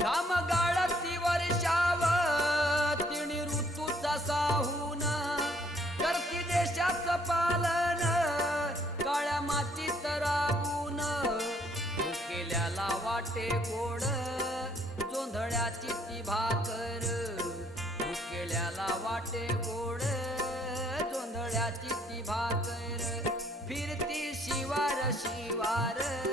घाम तिणी साहून. पालन काळ्या मातीत वाटे गोड जोंधळ्याची ती भाकर. केल्याला वाटे गोड जोंधळ्याची ती भाकर. फिरती शिवार शिवार.